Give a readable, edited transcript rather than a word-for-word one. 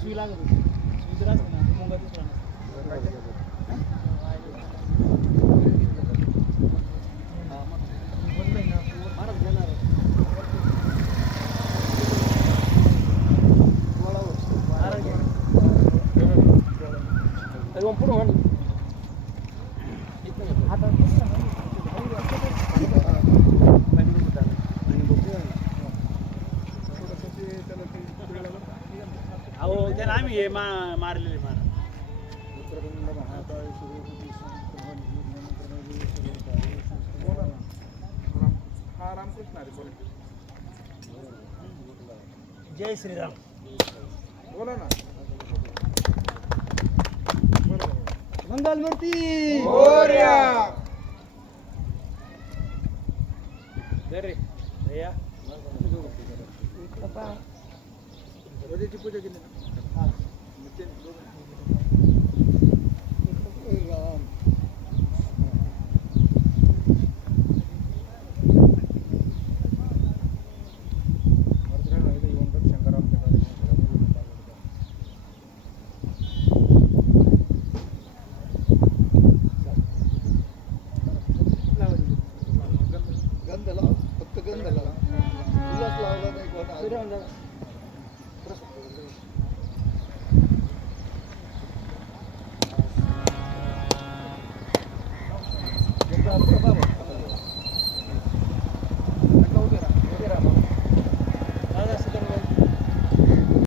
सुई लागत होती सुई जर असते ना मुंगा दुसरा नसतं. अहो त्याला आम्ही हे मारलेले मार जय श्रीराम बोला ना. मंगल मूर्ती रे भैया पूजा केली ना.